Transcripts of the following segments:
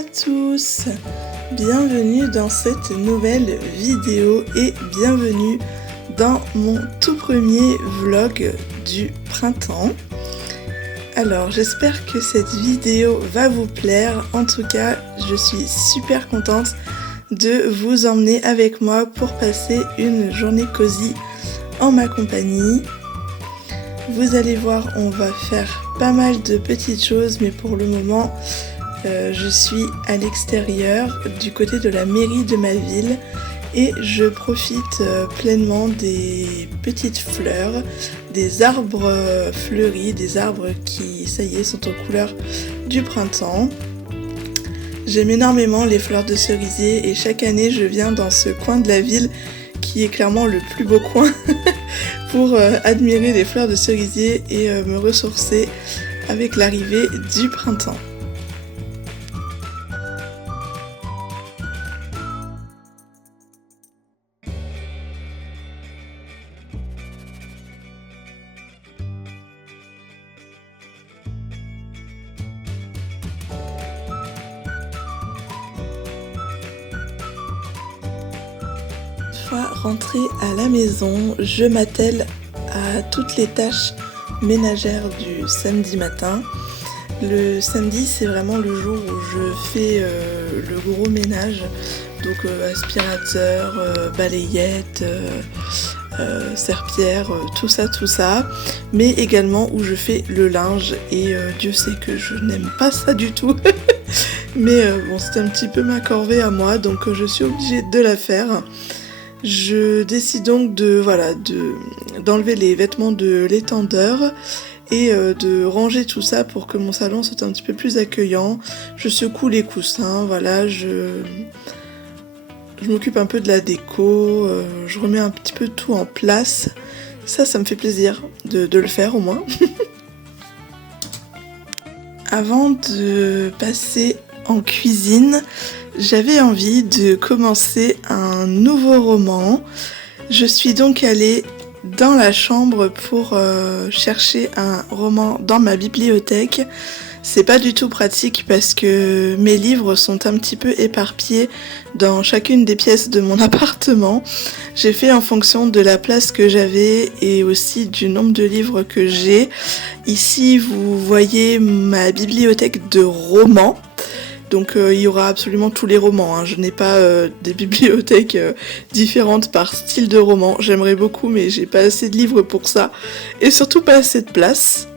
à tous, bienvenue dans cette nouvelle vidéo et bienvenue dans mon tout premier vlog du printemps. Alors j'espère que cette vidéo va vous plaire, en tout cas je suis super contente de vous emmener avec moi pour passer une journée cosy en ma compagnie. Vous allez voir, on va faire pas mal de petites choses, mais pour le moment je suis à l'extérieur du côté de la mairie de ma ville et je profite pleinement des petites fleurs, des arbres fleuris, des arbres qui, ça y est, sont aux couleurs du printemps. J'aime énormément les fleurs de cerisier et chaque année je viens dans ce coin de la ville qui est clairement le plus beau coin pour admirer les fleurs de cerisier et me ressourcer avec l'arrivée du printemps. Rentrée à la maison, je m'attelle à toutes les tâches ménagères du samedi matin. Le samedi, c'est vraiment le jour où je fais le gros ménage, donc aspirateur, balayette, serpillère, tout ça, mais également où je fais le linge et Dieu sait que je n'aime pas ça du tout. Mais bon, c'est un petit peu ma corvée à moi, donc je suis obligée de la faire. Je décide donc d'enlever les vêtements de l'étendeur et de ranger tout ça pour que mon salon soit un petit peu plus accueillant. Je secoue les coussins, voilà, je m'occupe un peu de la déco, je remets un petit peu tout en place. Ça me fait plaisir de le faire au moins. Avant de passer en cuisine, j'avais envie de commencer un nouveau roman. Je suis donc allée dans la chambre pour chercher un roman dans ma bibliothèque. C'est pas du tout pratique parce que mes livres sont un petit peu éparpillés dans chacune des pièces de mon appartement. J'ai fait en fonction de la place que j'avais et aussi du nombre de livres que j'ai. Ici, vous voyez ma bibliothèque de romans. Donc il y aura absolument tous les romans, hein. Je n'ai pas des bibliothèques différentes par style de roman. J'aimerais beaucoup, mais j'ai pas assez de livres pour ça. Et surtout pas assez de place.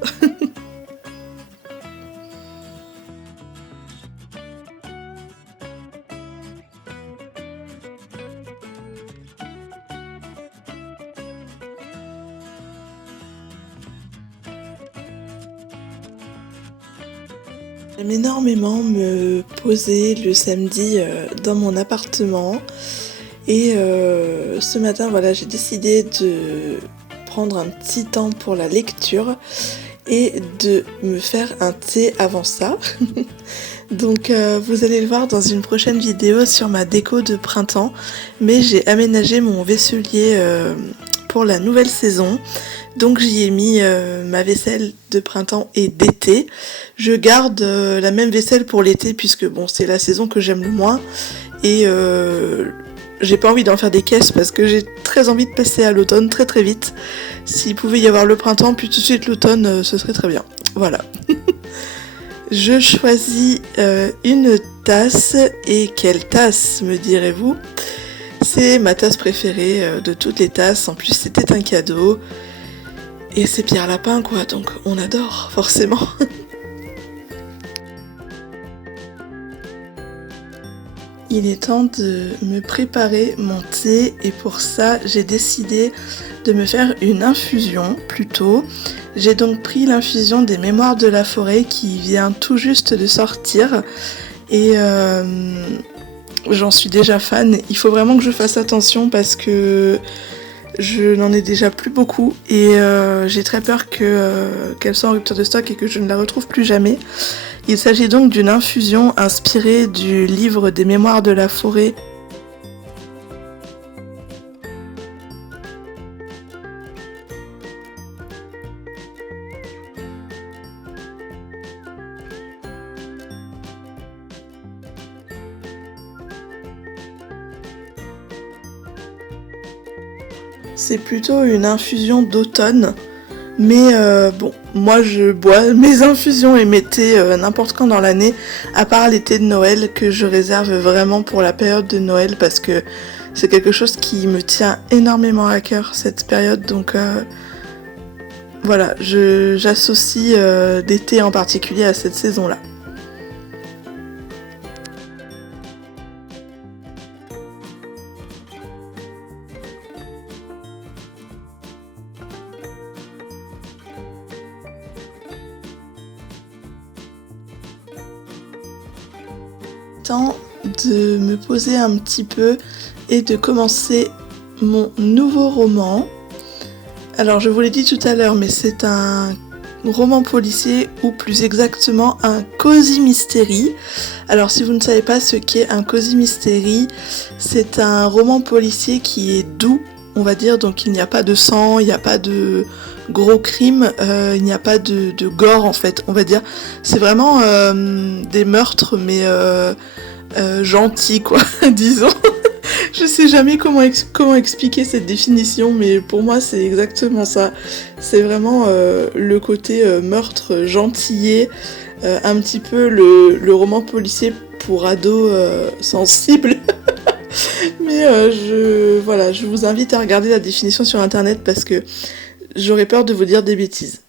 J'aime énormément me poser le samedi dans mon appartement et ce matin voilà, j'ai décidé de prendre un petit temps pour la lecture et de me faire un thé avant ça. Donc vous allez le voir dans une prochaine vidéo sur ma déco de printemps, mais j'ai aménagé mon vaisselier pour la nouvelle saison. Donc j'y ai mis ma vaisselle de printemps et d'été. Je garde la même vaisselle pour l'été puisque bon, c'est la saison que j'aime le moins. Et j'ai pas envie d'en faire des caisses parce que j'ai très envie de passer à l'automne très très vite. S'il pouvait y avoir le printemps puis tout de suite l'automne, ce serait très bien. Voilà. Je choisis une tasse. Et quelle tasse, me direz-vous ? C'est ma tasse préférée de toutes les tasses. En plus c'était un cadeau. Et c'est Pierre Lapin quoi, donc on adore forcément. Il est temps de me préparer mon thé et pour ça j'ai décidé de me faire une infusion plutôt. J'ai donc pris l'infusion des Mémoires de la forêt qui vient tout juste de sortir et j'en suis déjà fan. Il faut vraiment que je fasse attention parce que je n'en ai déjà plus beaucoup et j'ai très peur qu'elle soit en rupture de stock et que je ne la retrouve plus jamais. Il s'agit donc d'une infusion inspirée du livre des Mémoires de la forêt. C'est plutôt une infusion d'automne. Mais bon, moi je bois mes infusions et mes thés n'importe quand dans l'année, à part l'été de Noël que je réserve vraiment pour la période de Noël parce que c'est quelque chose qui me tient énormément à cœur cette période. Donc voilà, j'associe des thés en particulier à cette saison-là. Temps de me poser un petit peu et de commencer mon nouveau roman. Alors je vous l'ai dit tout à l'heure, mais c'est un roman policier ou plus exactement un cozy mystery. Alors si vous ne savez pas ce qu'est un cozy mystery, c'est un roman policier qui est doux, on va dire, donc il n'y a pas de sang, il n'y a pas de gros crimes, il n'y a pas de gore en fait, on va dire. C'est vraiment des meurtres mais gentils quoi, disons. Je sais jamais comment expliquer cette définition, mais pour moi c'est exactement ça. C'est vraiment le côté meurtre gentillet, un petit peu le roman policier pour ados sensibles. Mais je vous invite à regarder la définition sur internet parce que j'aurais peur de vous dire des bêtises.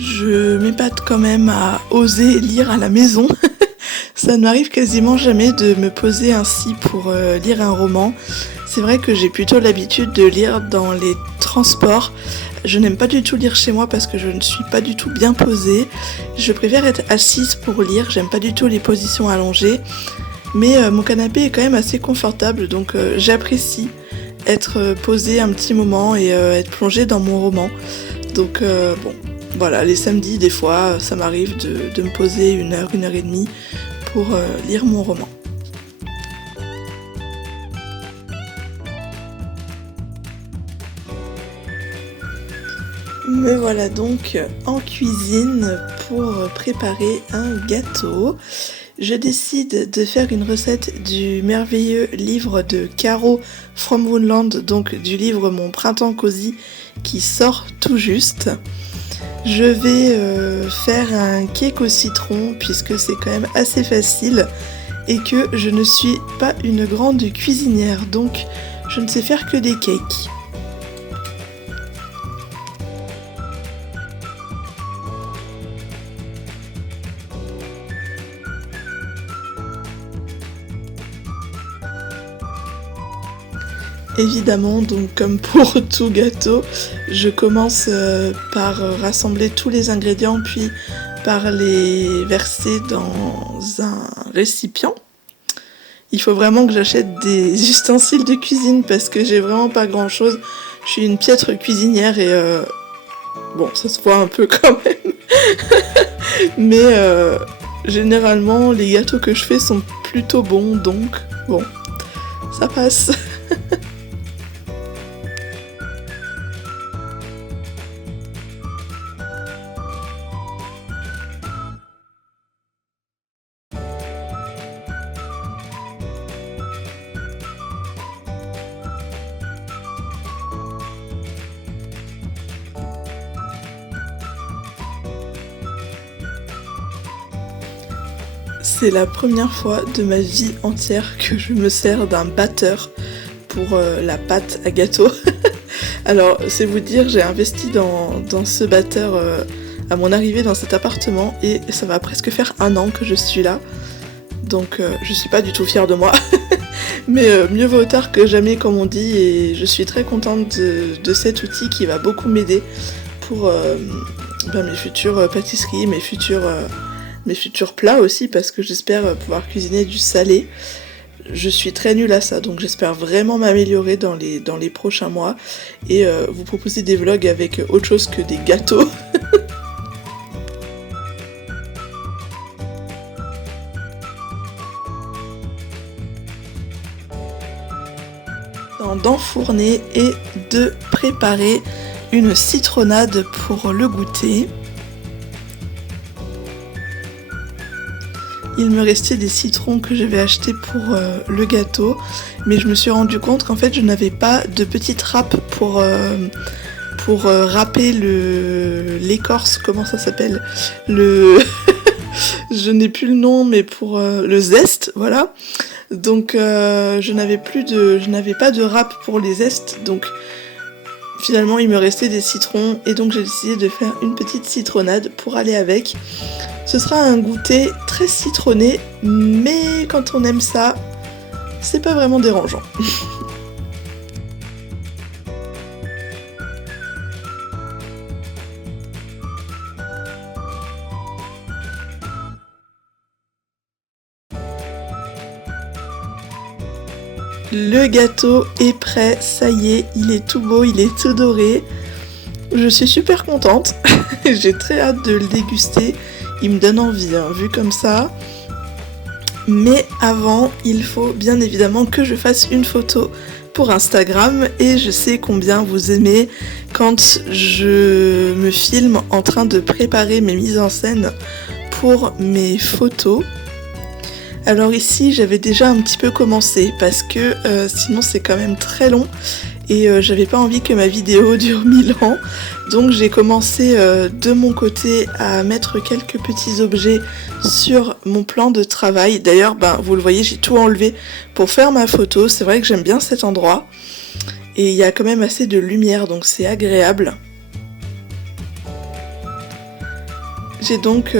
Je m'épate quand même à oser lire à la maison. Ça ne m'arrive quasiment jamais de me poser ainsi pour lire un roman. C'est vrai que j'ai plutôt l'habitude de lire dans les transports. Je n'aime pas du tout lire chez moi parce que je ne suis pas du tout bien posée. Je préfère être assise pour lire, j'aime pas du tout les positions allongées. Mais mon canapé est quand même assez confortable, donc j'apprécie être posée un petit moment et être plongée dans mon roman. Donc bon, voilà, les samedis, des fois, ça m'arrive de me poser 1 heure et demie pour lire mon roman. Me voilà donc en cuisine pour préparer un gâteau. Je décide de faire une recette du merveilleux livre de Caro From Woodland, donc du livre Mon Printemps Cosy qui sort tout juste. Je vais faire un cake au citron puisque c'est quand même assez facile et que je ne suis pas une grande cuisinière, donc je ne sais faire que des cakes. Évidemment, donc comme pour tout gâteau, je commence par rassembler tous les ingrédients puis par les verser dans un récipient. Il faut vraiment que j'achète des ustensiles de cuisine parce que j'ai vraiment pas grand chose. Je suis une piètre cuisinière et bon, ça se voit un peu quand même. Mais généralement, les gâteaux que je fais sont plutôt bons, donc bon, ça passe. C'est la première fois de ma vie entière que je me sers d'un batteur pour la pâte à gâteau. Alors, c'est vous dire, j'ai investi dans ce batteur à mon arrivée dans cet appartement et ça va presque faire 1 an que je suis là. Donc, je suis pas du tout fière de moi. Mais mieux vaut tard que jamais, comme on dit, et je suis très contente de cet outil qui va beaucoup m'aider pour mes futures pâtisseries, mes futurs plats aussi, parce que j'espère pouvoir cuisiner du salé. Je suis très nulle à ça, donc j'espère vraiment m'améliorer dans les prochains mois et vous proposer des vlogs avec autre chose que des gâteaux. d'enfourner et de préparer une citronnade pour le goûter. Il me restait des citrons que j'avais achetés pour le gâteau, mais je me suis rendu compte qu'en fait je n'avais pas de petite râpe pour râper l'écorce, comment ça s'appelle, je n'ai plus le nom, mais pour le zeste, voilà. Donc je n'avais pas de râpe pour les zestes, donc finalement il me restait des citrons et donc j'ai décidé de faire une petite citronnade pour aller avec. Ce sera un goûter très citronné, mais quand on aime ça, c'est pas vraiment dérangeant. Le gâteau est prêt, ça y est, il est tout beau, il est tout doré. Je suis super contente, j'ai très hâte de le déguster. Il me donne envie, hein, vu comme ça. Mais avant, il faut bien évidemment que je fasse une photo pour Instagram. Et je sais combien vous aimez quand je me filme en train de préparer mes mises en scène pour mes photos. Alors ici, j'avais déjà un petit peu commencé parce que sinon c'est quand même très long. Et j'avais pas envie que ma vidéo dure 1000 ans, donc j'ai commencé de mon côté à mettre quelques petits objets sur mon plan de travail. D'ailleurs, vous le voyez, j'ai tout enlevé pour faire ma photo. C'est vrai que j'aime bien cet endroit et il y a quand même assez de lumière, donc c'est agréable. J'ai donc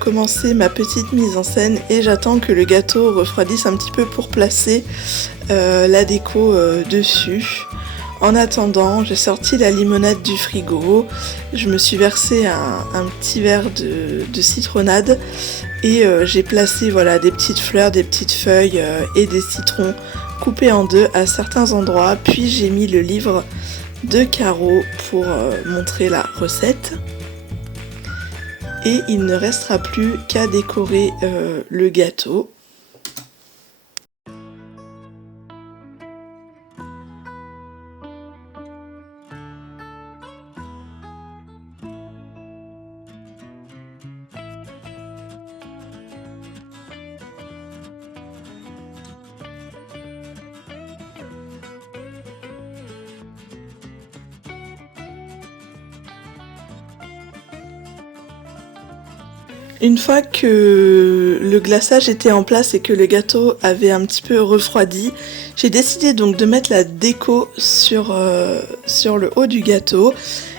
commencé ma petite mise en scène et j'attends que le gâteau refroidisse un petit peu pour placer la déco dessus. En attendant, j'ai sorti la limonade du frigo, je me suis versé un petit verre de citronnade et j'ai placé des petites fleurs, des petites feuilles et des citrons coupés en deux à certains endroits. Puis j'ai mis le livre de Caro pour montrer la recette. Et il ne restera plus qu'à décorer le gâteau. Une fois que le glaçage était en place et que le gâteau avait un petit peu refroidi, j'ai décidé donc de mettre la déco sur le haut du gâteau.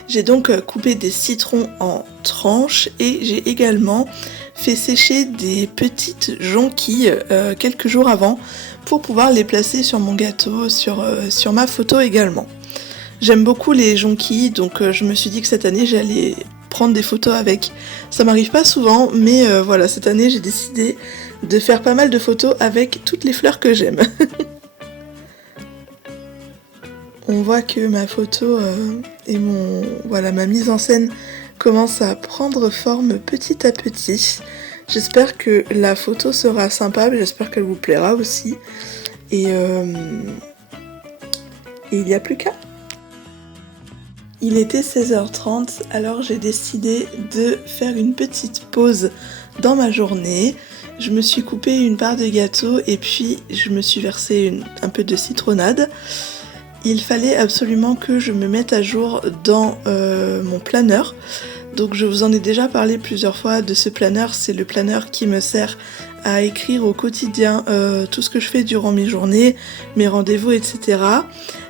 J'ai donc coupé des citrons en tranches et j'ai également fait sécher des petites jonquilles quelques jours avant pour pouvoir les placer sur mon gâteau, sur ma photo également. J'aime beaucoup les jonquilles, donc je me suis dit que cette année j'allais prendre des photos avec. Ça m'arrive pas souvent, mais cette année j'ai décidé de faire pas mal de photos avec toutes les fleurs que j'aime. On voit que ma photo et ma mise en scène commence à prendre forme petit à petit. J'espère que la photo sera sympa, mais j'espère qu'elle vous plaira aussi. Et il n'y a plus qu'à. Il était 16h30, alors j'ai décidé de faire une petite pause dans ma journée. Je me suis coupé une part de gâteau et puis je me suis versé un peu de citronnade. Il fallait absolument que je me mette à jour dans mon planeur. Donc je vous en ai déjà parlé plusieurs fois de ce planeur. C'est le planeur qui me sert à écrire au quotidien tout ce que je fais durant mes journées, mes rendez-vous, etc.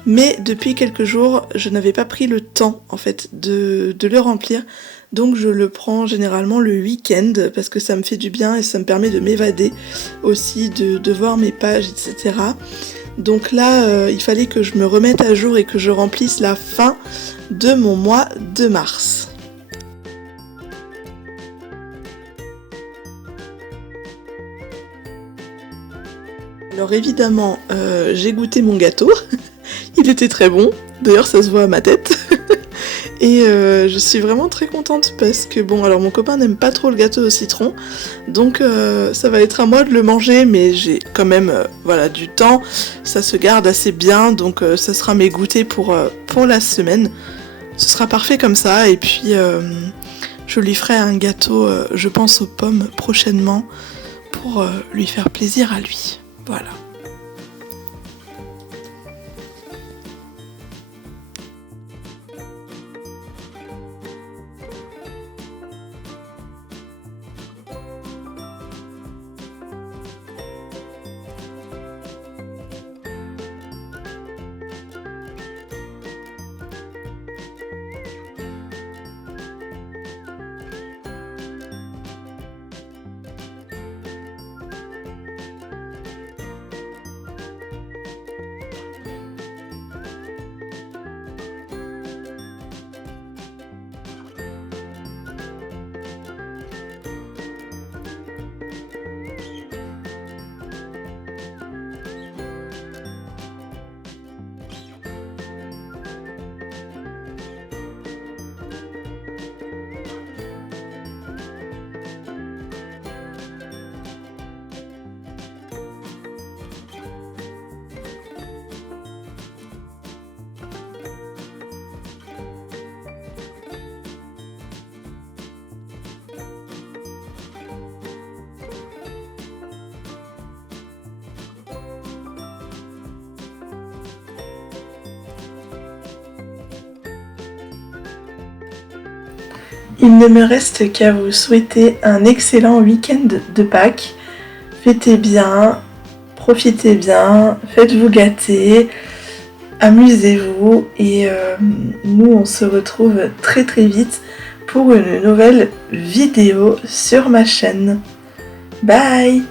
Mais depuis quelques jours, je n'avais pas pris le temps en fait de le remplir. Donc je le prends généralement le week-end parce que ça me fait du bien et ça me permet de m'évader aussi, de voir mes pages, etc. Donc là, il fallait que je me remette à jour et que je remplisse la fin de mon mois de mars. Alors évidemment, j'ai goûté mon gâteau. Il était très bon, d'ailleurs ça se voit à ma tête. Et je suis vraiment très contente parce que bon, alors mon copain n'aime pas trop le gâteau au citron, donc ça va être à moi de le manger, mais j'ai quand même voilà, du temps, ça se garde assez bien, donc ça sera mes goûters pour la semaine. Ce sera parfait comme ça, et puis je lui ferai un gâteau, je pense aux pommes prochainement, pour lui faire plaisir à lui. Voilà. Il ne me reste qu'à vous souhaiter un excellent week-end de Pâques. Fêtez bien, profitez bien, faites-vous gâter, amusez-vous et nous on se retrouve très très vite pour une nouvelle vidéo sur ma chaîne. Bye!